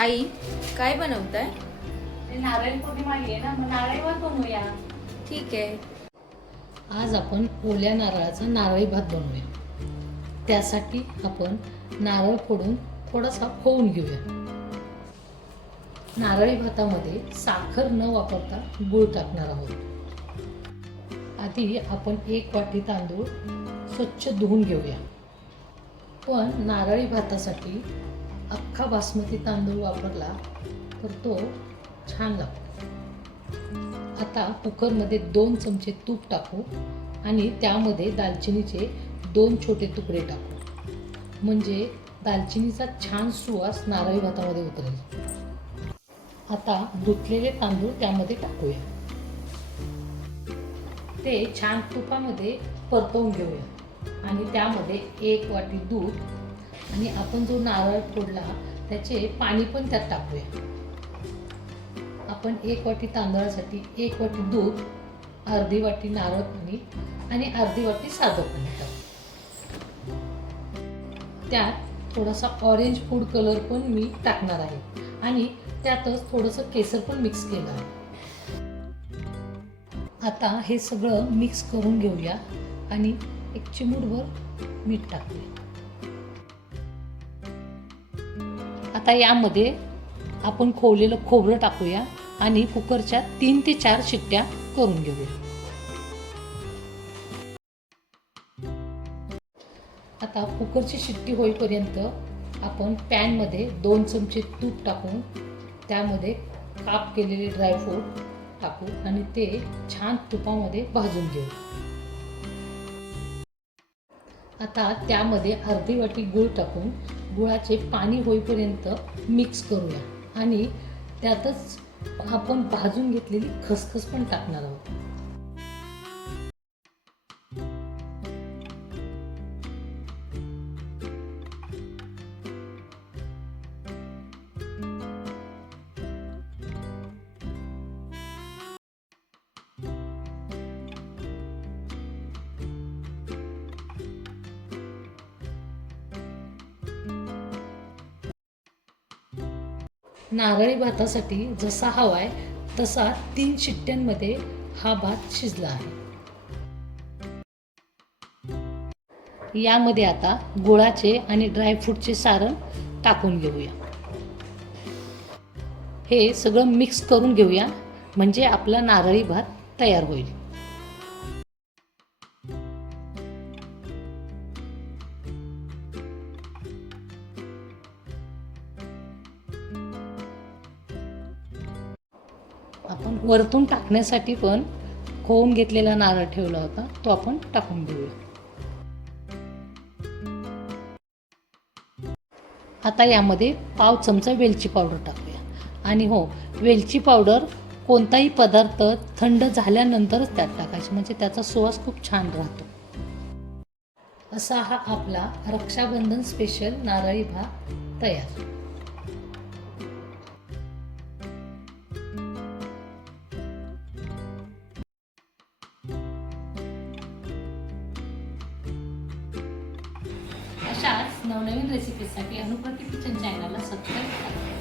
आई काय बनवताय? नारळी पौर्णिमा आहे ना, मग नारळी भात बनवूया. ठीक आहे. आज आपण ओल्या नारळाचा नारळी भात बनवूया. त्यासाठी आपण नारळ फोडून थोडासा खोवून घेऊया. नारळी भातामध्ये साखर न वापरता गूळ टाकणार आहोत. आधी आपण 1 वाटी तांदूळ स्वच्छ धुवून घेऊया. पण नारळी भातासाठी अख्खा बासमती तांदूळ वापरला तर तो छान लागतो. आता कुकरमध्ये 2 चमचे तूप टाकू आणि त्यामध्ये दालचिनीचे 2 छोटे तुकडे टाकू. म्हणजे दालचिनीचा छान सुवास नारळी भातामध्ये उतरेल. आता धुतलेले तांदूळ त्यामध्ये टाकूया. ते छान तुपामध्ये परतवून घेऊया आणि त्यामध्ये 1 वाटी दूध आणि आपण जो नारळ फोडला त्याचे पाणी पण त्यात टाकूया. आपण 1 वाटी तांदळासाठी 1 वाटी दूध, अर्धी वाटी नारळ पाणी आणि अर्धी वाटी साधं पाणी टाकू. त्यात थोडासा ऑरेंज फूड कलर पण मी टाकणार आहे आणि त्यातच थोडंसं केसर पण मिक्स केलं आहे. आता हे सगळं मिक्स करून घेऊया आणि एक चिमूटभर मीठ टाकूया. आता यामध्ये आपण खोवलेलं खोबरं टाकूया आणि कुकरच्या 3 ते 4 शिट्ट्या करून घेऊया. आता कुकरची शिट्टी होईपर्यंत आपण पॅनमध्ये 2 चमचे तूप टाकून त्यामध्ये काप केलेले ड्रायफ्रूट टाकू आणि ते छान तुपामध्ये भाजून घेऊ. आता त्यामध्ये अर्धी वाटी गूळ टाकून गुळाचे पाणी होईपर्यंत मिक्स करूया आणि त्यातच आपण भाजून घेतलेली खसखस पण टाकणार आहोत. नारळी भातासाठी जसा हवाय तसा 3 शिट्ट्यांमध्ये हा भात शिजला आहे. यामध्ये आता गुळाचे आणि ड्रायफ्रूटचे सारण टाकून घेऊया. हे सगळं मिक्स करून घेऊया म्हणजे आपला नारळी भात तयार होईल. आपण वरतून टाकण्यासाठी पण खोवून घेतलेला नारळ ठेवला होता तो आपण टाकून घेऊया. आता यामध्ये पाव चमचा वेलची पावडर टाकूया. आणि हो, वेलची पावडर कोणताही पदार्थ थंड झाल्यानंतरच त्यात टाकायचा म्हणजे त्याचा सुवास खूप छान राहतो. असा हा आपला रक्षाबंधन स्पेशल नारळी भात तयार. अशाच नवनवीन रेसिपीसाठी अनुप्रती किचन चॅनलला सबस्क्राईब करा.